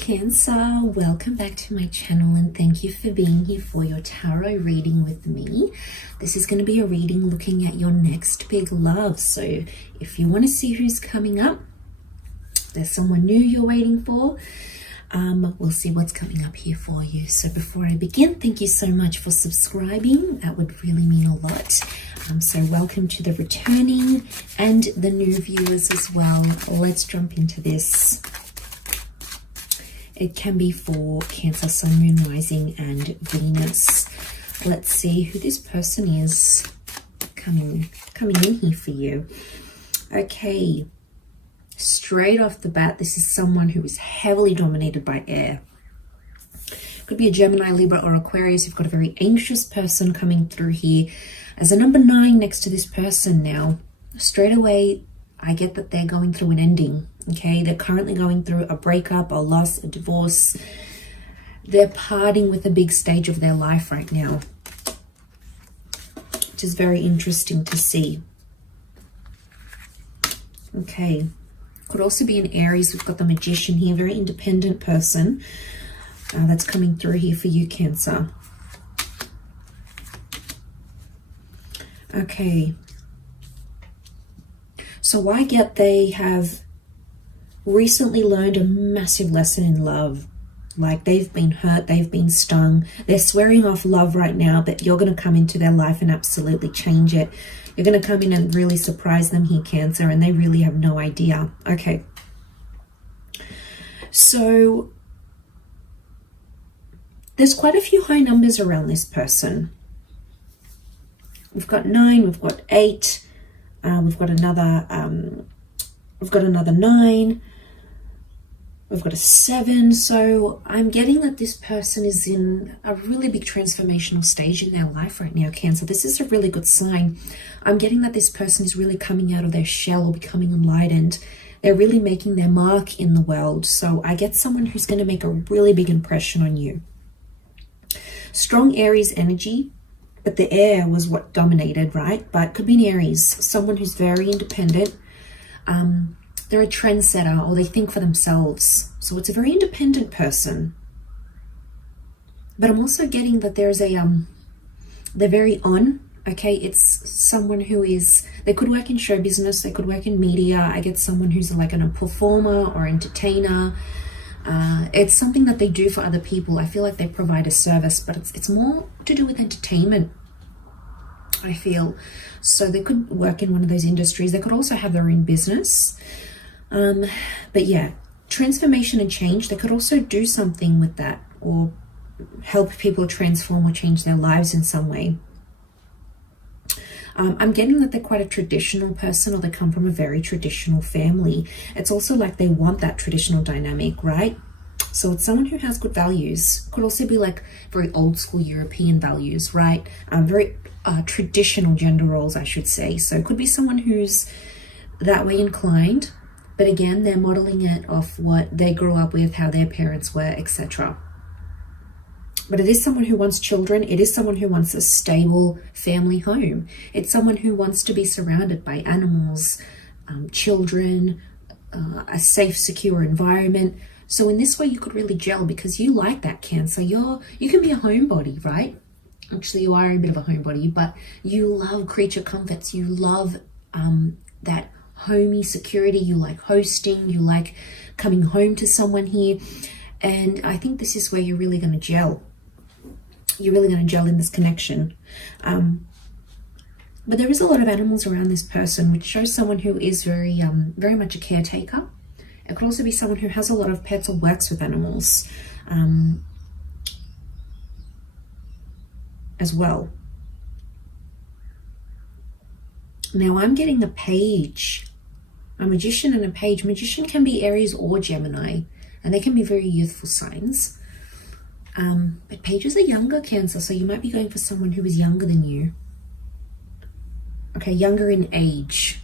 Cancer, welcome back to my channel and thank you for being here for your tarot reading with me. This is going to be a reading looking at your next big love. So if you want to see who's coming up, there's someone new you're waiting for, we'll see what's coming up here for you. So before I begin, thank you so much for subscribing. That would really mean a lot. So welcome to the returning and the new viewers as well. Let's jump into this. It can be for Cancer, Sun, Moon, Rising, and Venus. Let's see who this person is coming in here for you. Okay, straight off the bat, this is someone who is heavily dominated by air. Could be a Gemini, Libra, or Aquarius. You've got a very anxious person coming through here. As a number 9 next to this person now, straight away, I get that they're going through an ending. Okay, they're currently going through a breakup, a loss, a divorce. They're parting with a big stage of their life right now, which is very interesting to see. Okay, could also be an Aries. We've got the Magician here, very independent person that's coming through here for you, Cancer. Okay, so I get they have recently learned a massive lesson in love. Like they've been hurt, they've been stung. They're swearing off love right now, but you're going to come into their life and absolutely change it. You're going to come in and really surprise them here, Cancer, and they really have no idea. Okay. So there's quite a few high numbers around this person. We've got 9, we've got 8, we've got another 9. We've got a 7. So I'm getting that this person is in a really big transformational stage in their life right now, Cancer. This is a really good sign. I'm getting that this person is really coming out of their shell or becoming enlightened. They're really making their mark in the world. So I get someone who's going to make a really big impression on you. Strong Aries energy, but the air was what dominated, right? But it could be an Aries, someone who's very independent. They're a trendsetter, or they think for themselves. So it's a very independent person. But I'm also getting that there's a, they're very on, okay? It's someone who is, they could work in show business, they could work in media. I get someone who's like a performer or entertainer. It's something that they do for other people. I feel like they provide a service, but it's more to do with entertainment, I feel. So they could work in one of those industries. They could also have their own business. But yeah, transformation and change. They could also do something with that or help people transform or change their lives in some way. I'm getting that they're quite a traditional person, or they come from a very traditional family. It's also like they want that traditional dynamic, right? So it's someone who has good values. Could also be like very old school European values, right? Very traditional gender roles, I should say. So it could be someone who's that way inclined, but again, they're modeling it off what they grew up with, how their parents were, etc. But it is someone who wants children. It is someone who wants a stable family home. It's someone who wants to be surrounded by animals, children, a safe, secure environment. So in this way, you could really gel because you like that, Cancer. You can be a homebody, right? Actually, you are a bit of a homebody, but you love creature comforts. You love that homey security. You like hosting. You like coming home to someone here. And I think this is where you're really going to gel. You're really going to gel in this connection. But there is a lot of animals around this person, which shows someone who is very much a caretaker. It could also be someone who has a lot of pets or works with animals as well. Now I'm getting the Page, a Magician and a Page. Magician can be Aries or Gemini, and they can be very youthful signs. But Pages are younger, Cancer, so you might be going for someone who is younger than you. Okay, younger in age.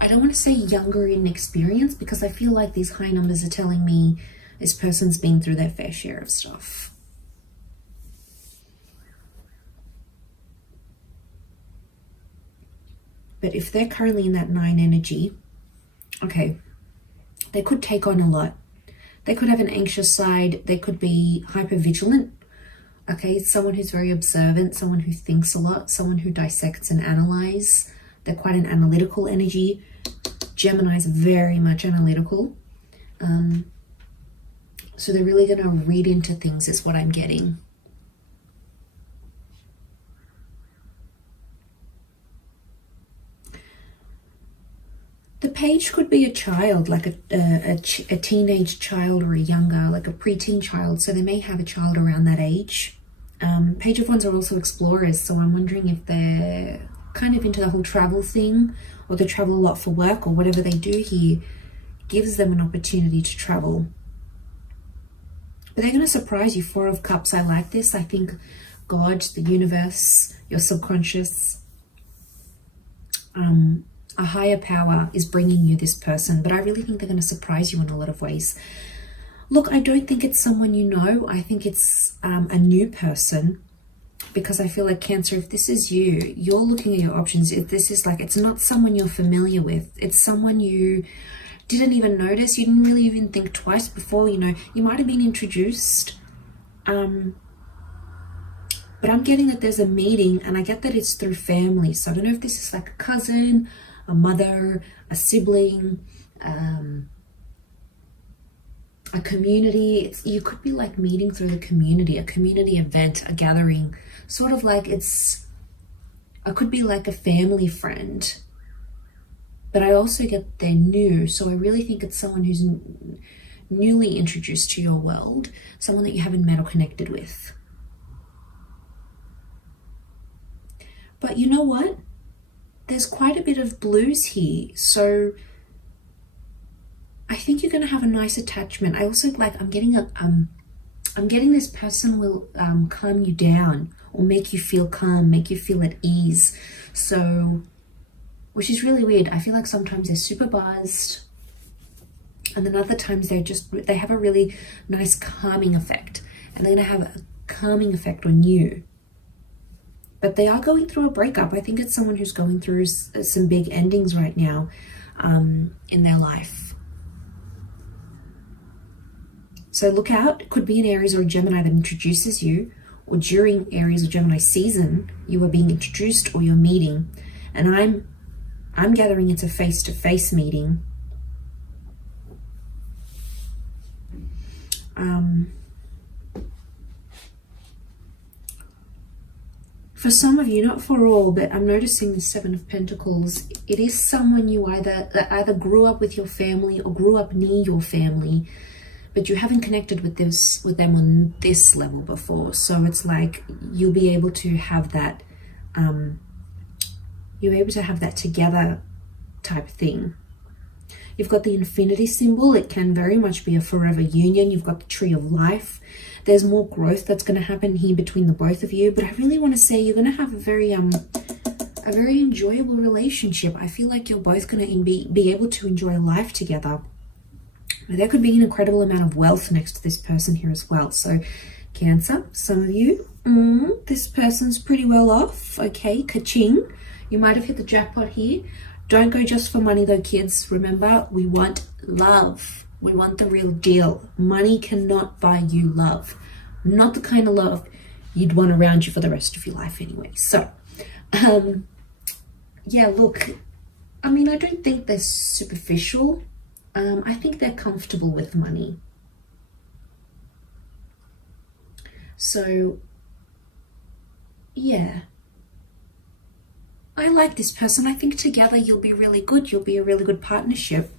I don't want to say younger in experience because I feel like these high numbers are telling me this person's been through their fair share of stuff. But if they're currently in that 9 energy, okay, they could take on a lot. They could have an anxious side. They could be hypervigilant. Okay, someone who's very observant, someone who thinks a lot, someone who dissects and analyzes. They're quite an analytical energy. Gemini is very much analytical. So they're really going to read into things is what I'm getting. The page could be a child, like a teenage child or a younger, like a preteen child. So they may have a child around that age. Page of Wands are also explorers. So I'm wondering if they're kind of into the whole travel thing, or they travel a lot for work, or whatever they do here gives them an opportunity to travel. But they're going to surprise you. Four of Cups, I like this. I think God, the universe, your subconscious, a higher power is bringing you this person, but I really think they're going to surprise you in a lot of ways. Look, I don't think it's someone you know. I think it's a new person, because I feel like Cancer, if this is you, you're looking at your options. If this is like, it's not someone you're familiar with. It's someone you didn't even notice. You didn't really even think twice before, you know. You might have been introduced. But I'm getting that there's a meeting, and I get that it's through family. So I don't know if this is like a cousin, a mother, a sibling, a community. You could be like meeting through the community, a community event, a gathering, sort of like it could be like a family friend. But I also get they're new, so I really think it's someone who's newly introduced to your world, someone that you haven't met or connected with. But you know what? There's quite a bit of blues here, so I think you're going to have a nice attachment. I also I'm getting this person will calm you down, or make you feel calm, make you feel at ease. So, which is really weird. I feel like sometimes they're super buzzed, and then other times they have a really nice calming effect, and they're going to have a calming effect on you. But they are going through a breakup. I think it's someone who's going through some big endings right now in their life. So look out. It could be an Aries or a Gemini that introduces you, or during Aries or Gemini season, you are being introduced or you're meeting. And I'm gathering it's a face-to-face meeting. For some of you, not for all, but I'm noticing the Seven of Pentacles. It is someone you either grew up with your family or grew up near your family, but you haven't connected with them on this level before. So it's like you'll be able to have that, together type thing. You've got the infinity symbol. It can very much be a forever union. You've got the tree of life. There's more growth that's going to happen here between the both of you. But I really want to say you're going to have a very enjoyable relationship. I feel like you're both going to be able to enjoy life together. There could be an incredible amount of wealth next to this person here as well. So Cancer, some of you, this person's pretty well off. Okay, ka-ching. You might have hit the jackpot here. Don't go just for money though, kids. Remember, we want love. We want the real deal. Money cannot buy you love. Not the kind of love you'd want around you for the rest of your life anyway. So, yeah, look, I mean, I don't think they're superficial. I think they're comfortable with money. So, yeah. I like this person. I think together you'll be really good. You'll be a really good partnership.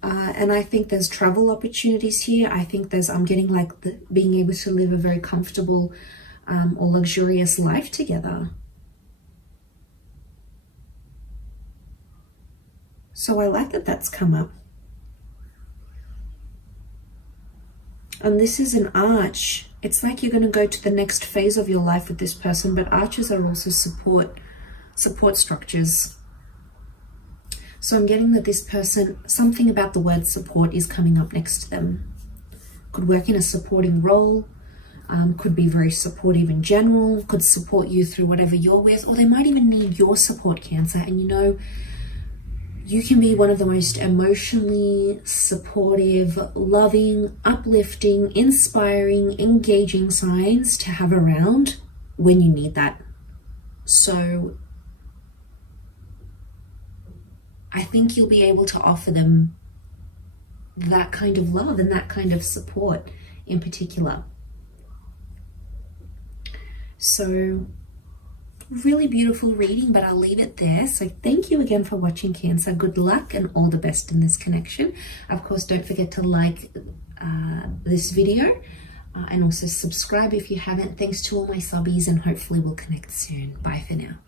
And I think there's travel opportunities here. I think I'm getting like being able to live a very comfortable or luxurious life together. So I like that that's come up. And this is an arch. It's like you're going to go to the next phase of your life with this person, but arches are also support structures. So I'm getting that this person, something about the word support is coming up next to them. Could work in a supporting role, could be very supportive in general, could support you through whatever you're with, or they might even need your support, Cancer. And you know, You can be one of the most emotionally supportive, loving, uplifting, inspiring, engaging signs to have around when you need that. So I think you'll be able to offer them that kind of love and that kind of support in particular. So really beautiful reading, but I'll leave it there. So thank you again for watching, Cancer. Good luck and all the best in this connection. Of course, don't forget to like this video and also subscribe if you haven't. Thanks to all my subbies, and hopefully we'll connect soon. Bye for now.